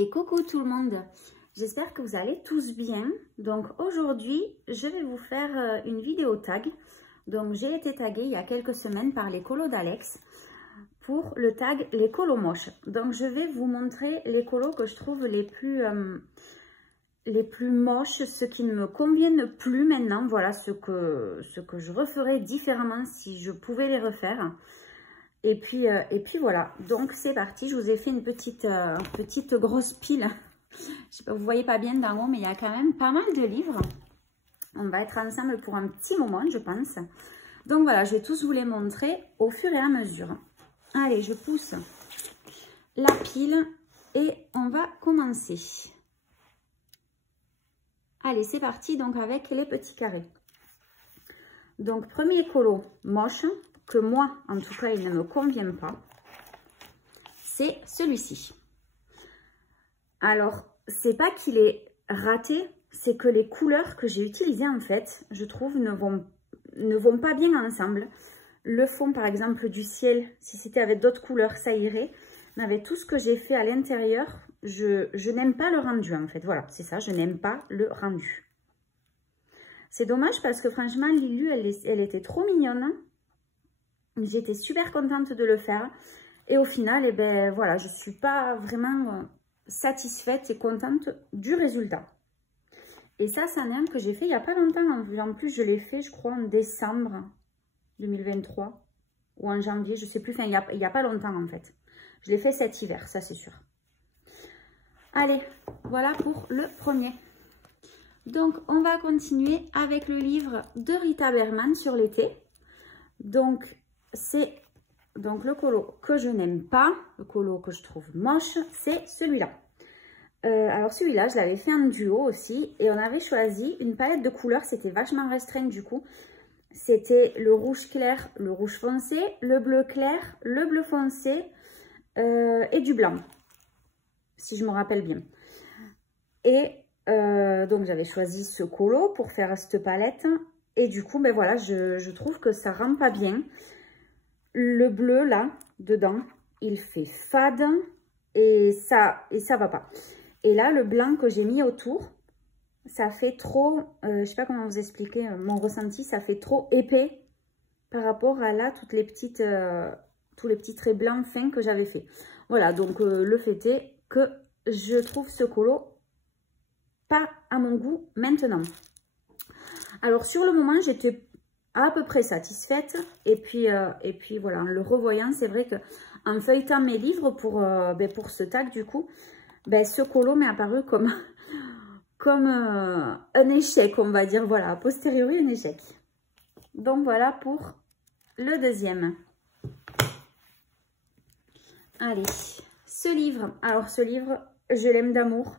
Et coucou tout le monde, j'espère que vous allez tous bien. Donc aujourd'hui, je vais vous faire une vidéo tag. Donc j'ai été taguée il y a quelques semaines par les colos d'Alex pour le tag les colos moches. Donc je vais vous montrer les colos que je trouve les plus moches, ceux qui ne me conviennent plus maintenant. Voilà ce que je referais différemment si je pouvais les refaire. Et puis voilà, donc c'est parti. Je vous ai fait une petite grosse pile. Je sais pas, vous voyez pas bien d'en haut, mais il y a quand même pas mal de livres. On va être ensemble pour un petit moment, je pense. Donc voilà, je vais tous vous les montrer au fur et à mesure. Allez, je pousse la pile et on va commencer. Allez, c'est parti donc avec les petits carrés. Donc premier colo moche, que moi, en tout cas, il ne me convient pas, c'est celui-ci. Alors, c'est pas qu'il est raté, c'est que les couleurs que j'ai utilisées, en fait, je trouve, ne vont pas bien ensemble. Le fond, par exemple, du ciel, si c'était avec d'autres couleurs, ça irait. Mais avec tout ce que j'ai fait à l'intérieur, je n'aime pas le rendu, en fait. Voilà, c'est ça, je n'aime pas le rendu. C'est dommage parce que, franchement, Lilu, elle était trop mignonne. J'étais super contente de le faire. Et au final, eh ben, voilà, je ne suis pas vraiment satisfaite et contente du résultat. Et ça, c'en est un que j'ai fait il n'y a pas longtemps. En plus, je l'ai fait, je crois, en décembre 2023 ou en janvier, je ne sais plus. Enfin, il n'y a pas longtemps, en fait. Je l'ai fait cet hiver, ça, c'est sûr. Allez, voilà pour le premier. Donc, on va continuer avec le livre de Rita Berman sur l'été. Donc, c'est donc le colo que je n'aime pas, le colo que je trouve moche, c'est celui-là. Alors celui-là, je l'avais fait en duo aussi et on avait choisi une palette de couleurs, c'était vachement restreint du coup. C'était le rouge clair, le rouge foncé, le bleu clair, le bleu foncé et du blanc, si je me rappelle bien. Et donc j'avais choisi ce colo pour faire cette palette et du coup, ben voilà, je trouve que ça rend pas bien. Le bleu là, dedans, il fait fade et ça va pas. Et là, le blanc que j'ai mis autour, ça fait trop, je sais pas comment vous expliquer mon ressenti, ça fait trop épais par rapport à là, tous les petits traits blancs fins que j'avais fait. Voilà, donc le fait est que je trouve ce colo pas à mon goût maintenant. Alors sur le moment, j'étais à peu près satisfaite et puis voilà, en le revoyant, c'est vrai que en feuilletant mes livres pour ce tag du coup, ce colo m'est apparu comme un échec, on va dire, voilà, a posteriori un échec. Donc voilà pour le deuxième. Allez, ce livre, alors ce livre, je l'aime d'amour.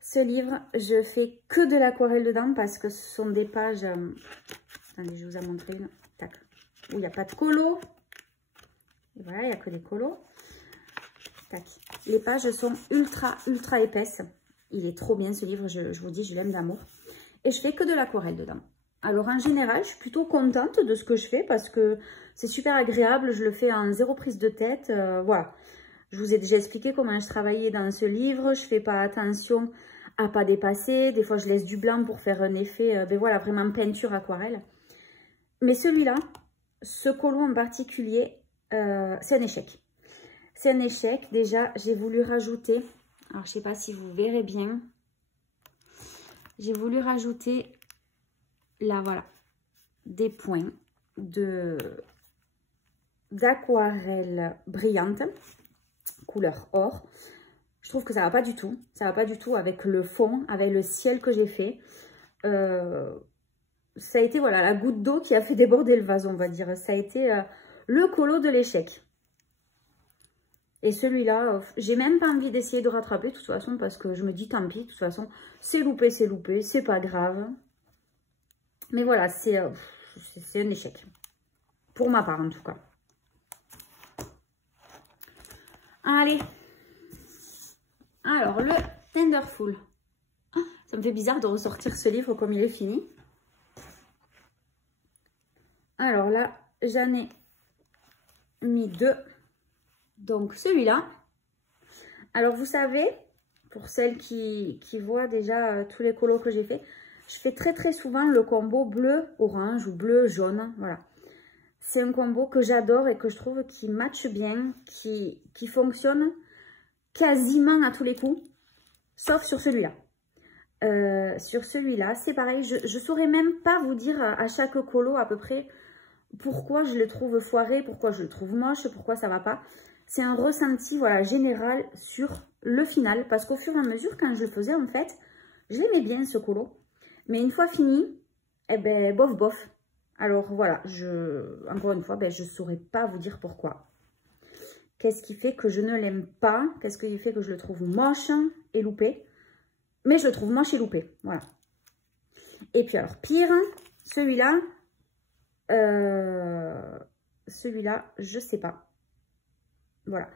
Ce livre, je fais que de l'aquarelle dedans parce que ce sont des pages... Attendez, je vous ai montré une. Tac. Où il n'y a pas de colo. Et voilà, il n'y a que des colos. Tac. Les pages sont ultra épaisses. Il est trop bien ce livre, je vous dis, je l'aime d'amour. Et je fais que de l'aquarelle dedans. Alors en général, je suis plutôt contente de ce que je fais parce que c'est super agréable. Je le fais en zéro prise de tête. Voilà. Je vous ai déjà expliqué comment je travaillais dans ce livre. Je ne fais pas attention à pas dépasser. Des fois, je laisse du blanc pour faire un effet, voilà, vraiment peinture aquarelle. Mais celui-là, ce colo en particulier, c'est un échec. C'est un échec. Déjà, j'ai voulu rajouter, alors je ne sais pas si vous verrez bien, j'ai voulu rajouter, là voilà, des points d'aquarelle brillante, couleur or. Je trouve que ça ne va pas du tout. Ça ne va pas du tout avec le fond, avec le ciel que j'ai fait. Ça a été, voilà, la goutte d'eau qui a fait déborder le vase, on va dire. Ça a été le colo de l'échec. Et celui-là, j'ai même pas envie d'essayer de rattraper, de toute façon, parce que je me dis, tant pis, de toute façon, c'est loupé, c'est pas grave. Mais voilà, c'est un échec. Pour ma part, en tout cas. Allez. Alors, le Tenderful. Ça me fait bizarre de ressortir ce livre comme il est fini. Alors là, j'en ai mis deux. Donc celui-là. Alors vous savez, pour celles qui voient déjà tous les colos que j'ai fait. Je fais très souvent le combo bleu-orange ou bleu-jaune. Voilà. C'est un combo que j'adore et que je trouve qui matche bien, qui fonctionne quasiment à tous les coups, sauf sur celui-là. Sur celui-là, c'est pareil. Je ne saurais même pas vous dire à chaque colo à peu près pourquoi je le trouve foiré, pourquoi je le trouve moche, pourquoi ça va pas. C'est un ressenti voilà, général sur le final. Parce qu'au fur et à mesure, quand je le faisais, en fait, je l'aimais bien ce colo. Mais une fois fini, eh ben, bof, bof. Alors voilà, encore une fois, ben, je ne saurais pas vous dire pourquoi. Qu'est-ce qui fait que je ne l'aime pas? Qu'est-ce qui fait que je le trouve moche et loupé? Mais je le trouve moche et loupé, voilà. Et puis alors, pire, celui-là, je sais pas. Voilà.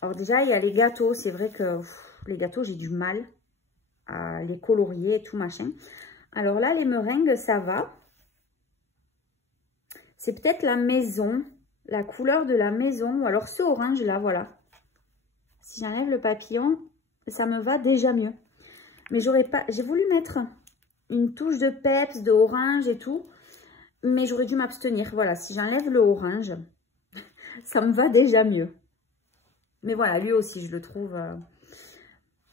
Alors déjà, il y a les gâteaux. C'est vrai que les gâteaux, j'ai du mal à les colorier et tout machin. Alors là, les meringues, ça va. C'est peut-être la maison, la couleur de la maison. Ou alors ce orange là, voilà. Si j'enlève le papillon, ça me va déjà mieux. Mais j'aurais pas... J'ai voulu mettre une touche de peps, de orange et tout. Mais j'aurais dû m'abstenir. Voilà, si j'enlève le orange, ça me va déjà mieux. Mais voilà, lui aussi, je le trouve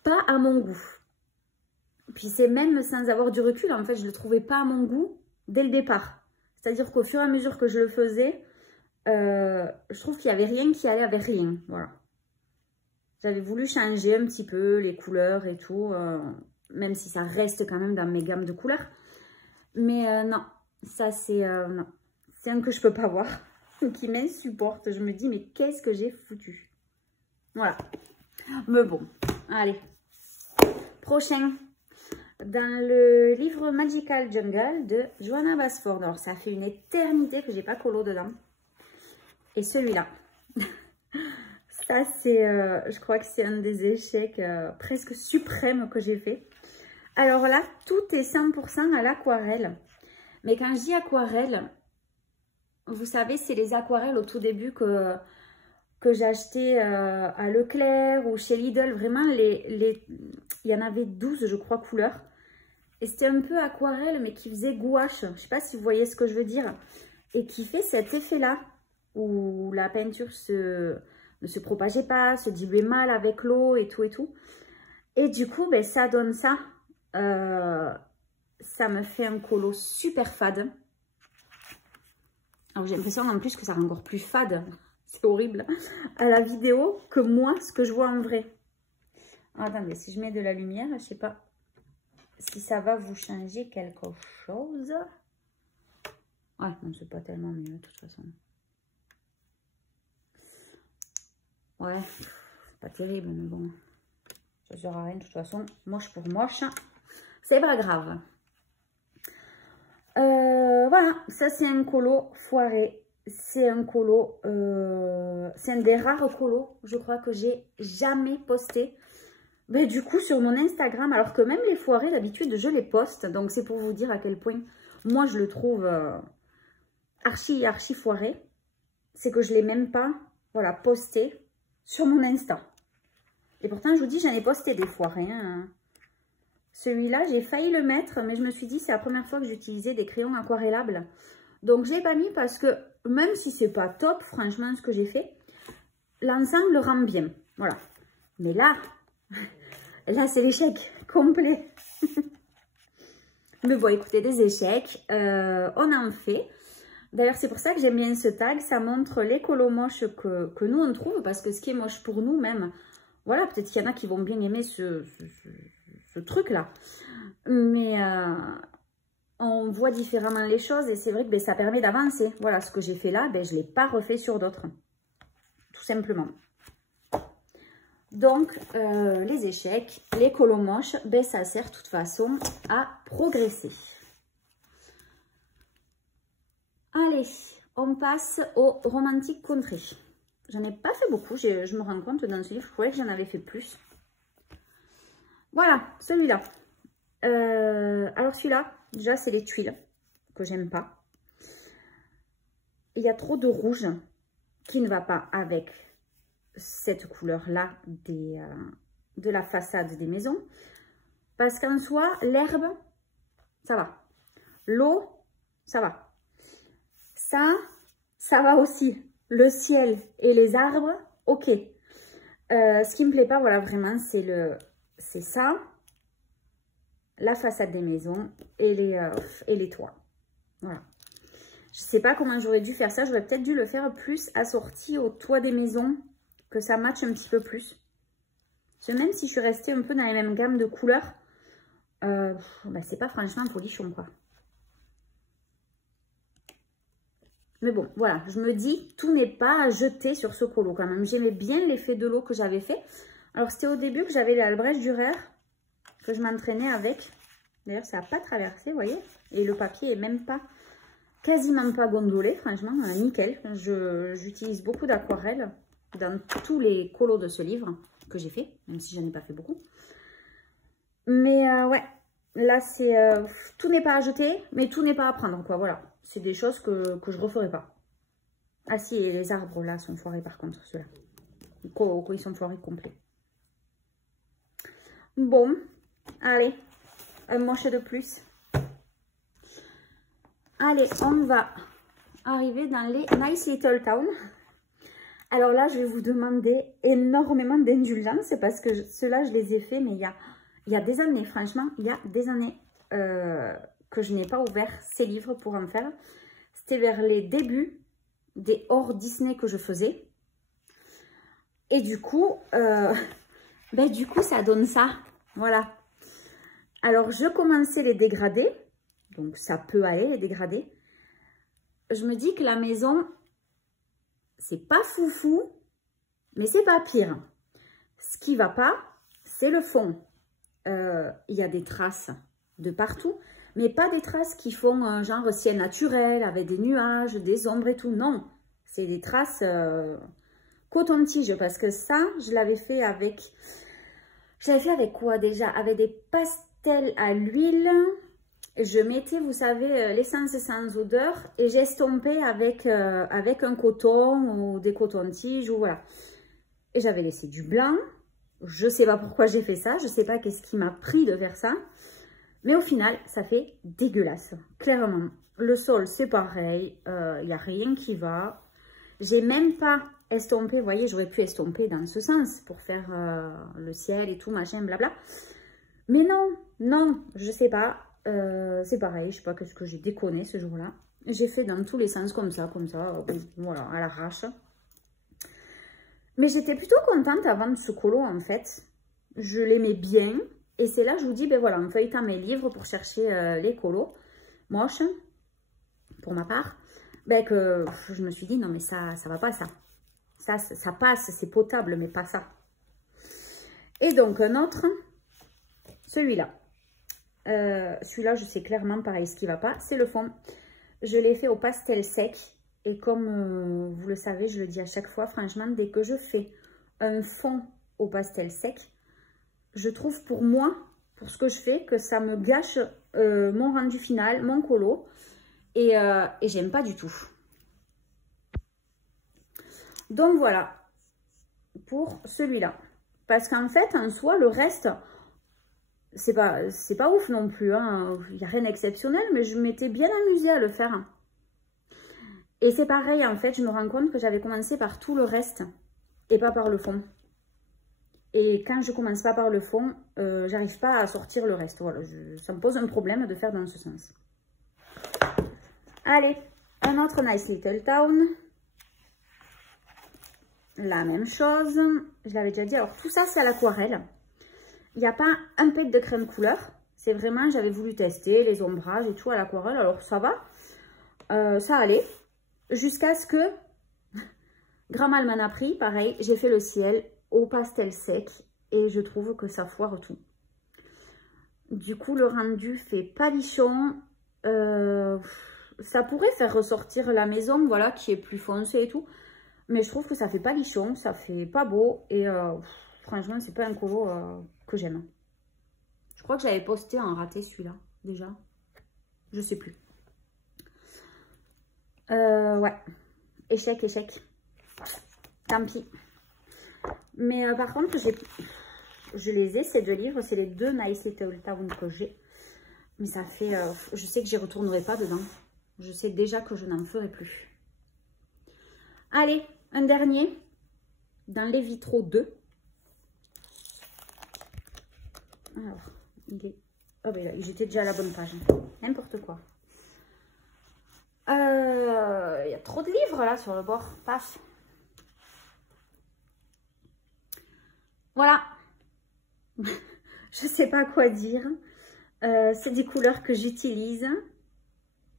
pas à mon goût. Puis c'est même sans avoir du recul, en fait, je le trouvais pas à mon goût dès le départ. C'est-à-dire qu'au fur et à mesure que je le faisais, je trouve qu'il n'y avait rien qui allait avec rien. Voilà. J'avais voulu changer un petit peu les couleurs et tout, même si ça reste quand même dans mes gammes de couleurs. Mais non, ça c'est non. C'est un que je peux pas voir, qui m'insupporte. Je me dis, mais qu'est-ce que j'ai foutu? Voilà. Mais bon, allez. Prochain. Dans le livre Magical Jungle de Johanna Basford. Alors, ça fait une éternité que j'ai pas colo dedans. Et celui-là. Ça, c'est, je crois que c'est un des échecs presque suprêmes que j'ai fait. Alors là, tout est 100% à l'aquarelle. Mais quand je dis aquarelle, vous savez, c'est les aquarelles au tout début que j'achetais à Leclerc ou chez Lidl. Vraiment, il y en avait 12, je crois, couleurs. Et c'était un peu aquarelle, mais qui faisait gouache. Je ne sais pas si vous voyez ce que je veux dire. Et qui fait cet effet-là, où la peinture ne se propageait pas, se diluait mal avec l'eau et tout et tout. Et du coup, ben, ça donne ça. Ça me fait un colo super fade. Alors j'ai l'impression en plus que ça rend encore plus fade. C'est horrible. À la vidéo que moi, ce que je vois en vrai. Attendez, si je mets de la lumière, je ne sais pas si ça va vous changer quelque chose. Ouais, non, c'est pas tellement mieux de toute façon. Ouais, pas terrible, mais bon. Ça sert à rien de toute façon. Moche pour moche. C'est pas grave. Voilà, ça c'est un colo foiré. C'est un colo, c'est un des rares colos, je crois, que j'ai jamais posté. Mais du coup, sur mon Instagram, alors que même les foirés, d'habitude, je les poste. Donc, c'est pour vous dire à quel point, moi, je le trouve archi foiré. C'est que je ne l'ai même pas, voilà, posté sur mon Insta. Et pourtant, je vous dis, j'en ai posté des foirés. Hein. Celui-là, j'ai failli le mettre, mais je me suis dit, c'est la première fois que j'utilisais des crayons aquarellables. Donc, je l'ai pas mis parce que, même si c'est pas top, franchement, ce que j'ai fait, l'ensemble rend bien. Voilà. Mais là... Là, c'est l'échec complet. Mais bon, écoutez, des échecs, on en fait. D'ailleurs, c'est pour ça que j'aime bien ce tag. Ça montre les colos moches que nous, on trouve. Parce que ce qui est moche pour nous, même, voilà, peut-être qu'il y en a qui vont bien aimer ce truc-là. Mais on voit différemment les choses. Et c'est vrai que ben, ça permet d'avancer. Voilà, ce que j'ai fait là, ben, je ne l'ai pas refait sur d'autres. Tout simplement. Donc, les échecs, les colos moches, ben, ça sert de toute façon à progresser. Allez, on passe au Romantic Country. J'en ai pas fait beaucoup, je me rends compte dans ce livre, je croyais que j'en avais fait plus. Voilà, celui-là. Alors celui-là, déjà, c'est les tuiles que j'aime pas. Il y a trop de rouge qui ne va pas avec cette couleur-là de la façade des maisons. Parce qu'en soi, l'herbe, ça va. L'eau, ça va. Ça va aussi. Le ciel et les arbres, ok. Ce qui me plaît pas, voilà, vraiment, c'est ça. La façade des maisons et les toits. Voilà. Je sais pas comment j'aurais dû faire ça. J'aurais peut-être dû le faire plus assorti au toit des maisons. Que ça matche un petit peu plus. Parce que même si je suis restée un peu dans les mêmes gammes de couleurs, bah, c'est pas franchement folichon, quoi. Mais bon, voilà. Je me dis, tout n'est pas à jeter sur ce colo quand même. J'aimais bien l'effet de l'eau que j'avais fait. Alors, c'était au début que j'avais l'Albrecht Dürer. Que je m'entraînais avec. D'ailleurs, ça n'a pas traversé, vous voyez. Et le papier est même pas, quasiment pas gondolé, franchement, nickel. J'utilise beaucoup d'aquarelle dans tous les colos de ce livre que j'ai fait, même si j'en ai pas fait beaucoup. Mais ouais, là, c'est tout n'est pas à jeter, mais tout n'est pas à prendre, quoi, voilà. C'est des choses que je referai pas. Ah si, et les arbres, là, sont foirés, par contre, ceux-là. Ils sont foirés complets. Bon, allez. Un manche de plus. Allez, on va arriver dans les Nice Little Town. Alors là, je vais vous demander énormément d'indulgence parce que ceux-là, je les ai faits, mais il y a des années, franchement, il y a des années que je n'ai pas ouvert ces livres pour en faire. C'était vers les débuts des hors Disney que je faisais. Et du coup, ça donne ça. Voilà. Alors, je commençais les dégradés. Donc, ça peut aller, les dégradés. Je me dis que la maison, c'est pas foufou, mais c'est pas pire. Ce qui va pas, c'est le fond. Il y a des traces de partout, mais pas des traces qui font genre ciel naturel, avec des nuages, des ombres et tout. Non, c'est des traces coton-tige, parce que ça, je l'avais fait avec... Je l'avais fait avec quoi déjà? Avec des pastels à l'huile. Je mettais, vous savez, l'essence sans odeur et j'estompais avec un coton ou des cotons-tiges ou voilà. Et j'avais laissé du blanc. Je sais pas pourquoi j'ai fait ça. Je sais pas qu'est-ce qui m'a pris de faire ça. Mais au final, ça fait dégueulasse. Clairement. Le sol, c'est pareil. Il n'y a rien qui va. J'ai même pas estompé. Vous voyez, j'aurais pu estomper dans ce sens pour faire le ciel et tout, machin, blabla. Mais non, je sais pas. C'est pareil, je sais pas qu'est-ce que j'ai déconné ce jour-là. J'ai fait dans tous les sens comme ça, voilà, à l'arrache. Mais j'étais plutôt contente avant de ce colo en fait. Je l'aimais bien. Et c'est là, je vous dis, ben voilà, en feuilletant mes livres pour chercher les colos moches, pour ma part, ben que je me suis dit, non mais ça va pas ça. Ça passe, c'est potable, mais pas ça. Et donc un autre, celui-là. Celui-là, je sais clairement pareil ce qui va pas, c'est le fond. Je l'ai fait au pastel sec et comme vous le savez, je le dis à chaque fois, franchement, dès que je fais un fond au pastel sec, je trouve pour moi, pour ce que je fais, que ça me gâche mon rendu final, mon colo et j'aime pas du tout. Donc voilà pour celui-là. Parce qu'en fait, en soi, le reste... C'est pas ouf non plus, hein. Il n'y a rien d'exceptionnel, mais je m'étais bien amusée à le faire. Et c'est pareil, en fait, je me rends compte que j'avais commencé par tout le reste et pas par le fond. Et quand je commence pas par le fond, j'arrive pas à sortir le reste. Voilà, ça me pose un problème de faire dans ce sens. Allez, un autre Nice Little Town. La même chose, je l'avais déjà dit. Alors tout ça, c'est à l'aquarelle. Il n'y a pas un pet de crème couleur. C'est vraiment, j'avais voulu tester les ombrages et tout à l'aquarelle. Alors, ça va. Ça allait. Jusqu'à ce que Gramal m'en a pris. Pareil, j'ai fait le ciel au pastel sec. Et je trouve que ça foire tout. Du coup, le rendu fait palichon. Ça pourrait faire ressortir la maison, voilà, qui est plus foncée et tout. Mais je trouve que ça fait palichon. Ça fait pas beau. Et franchement, c'est pas un colo... que j'aime. Je crois que j'avais posté en raté celui-là, déjà. Je sais plus. Ouais. Échec. Tant pis. Mais par contre, je les ai, ces 2 livres. C'est les 2 Nice Little Town que j'ai. Mais ça fait... je sais que j'y retournerai pas dedans. Je sais déjà que je n'en ferai plus. Allez, un dernier. Dans les vitraux 2. Alors, il est... Oh ben là, j'étais déjà à la bonne page. N'importe quoi. Il y a trop de livres là sur le bord. Passe. Voilà. Je sais pas quoi dire. C'est des couleurs que j'utilise.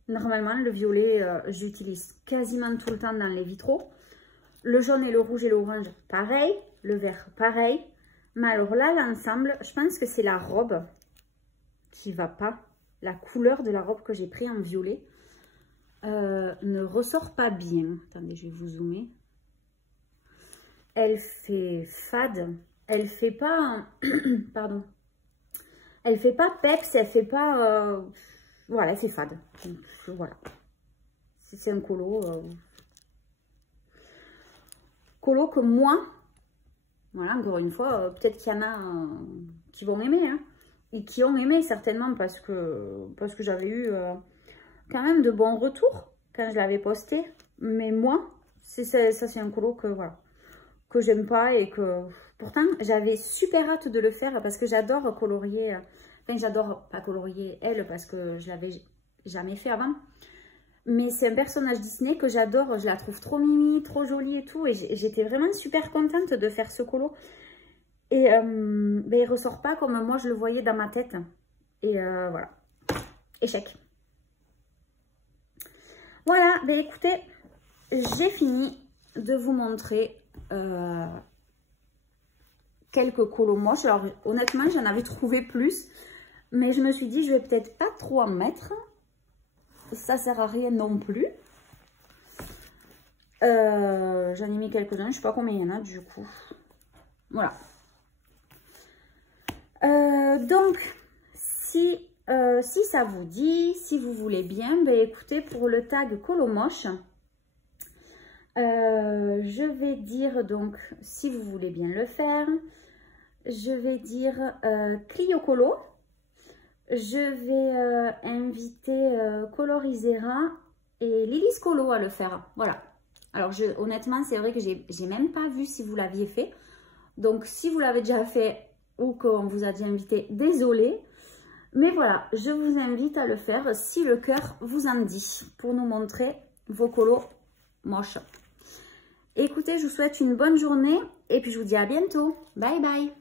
Normalement, le violet, j'utilise quasiment tout le temps dans les vitraux. Le jaune et le rouge et l'orange, pareil. Le vert, pareil. Mais alors là, l'ensemble, je pense que c'est la robe qui va pas. La couleur de la robe que j'ai pris en violet ne ressort pas bien. Attendez, je vais vous zoomer. Elle fait fade. Elle fait pas... pardon. Elle fait pas peps, elle fait pas... voilà, elle fait fade. Donc, voilà. C'est un colo. Colo que moi... Voilà, encore une fois, peut-être qu'il y en a qui vont aimer. Hein, et qui ont aimé certainement parce que j'avais eu quand même de bons retours quand je l'avais posté. Mais moi, ça c'est un colo que voilà, que j'aime pas et que... Pourtant, j'avais super hâte de le faire parce que j'adore colorier. Enfin, j'adore pas colorier elle parce que je l'avais jamais fait avant. Mais c'est un personnage Disney que j'adore. Je la trouve trop mimi, trop jolie et tout. Et j'étais vraiment super contente de faire ce colo. Et ben, il ressort pas comme moi je le voyais dans ma tête. Et voilà. Échec. Voilà. Ben écoutez, j'ai fini de vous montrer... quelques colos moches. Alors honnêtement j'en avais trouvé plus, mais je me suis dit je vais peut-être pas trop en mettre, ça sert à rien non plus. J'en ai mis quelques-uns, je sais pas combien il y en a du coup. Voilà. Donc si ça vous dit, si vous voulez bien, ben écoutez, pour le tag colo moche, je vais dire donc, si vous voulez bien le faire, je vais dire Clio Colo. Je vais inviter Colorisera et Lilis Colo à le faire. Voilà. Alors, honnêtement, c'est vrai que j'ai même pas vu si vous l'aviez fait. Donc, si vous l'avez déjà fait ou qu'on vous a déjà invité, désolé. Mais voilà, je vous invite à le faire si le cœur vous en dit pour nous montrer vos colos moches. Écoutez, je vous souhaite une bonne journée et puis je vous dis à bientôt. Bye bye.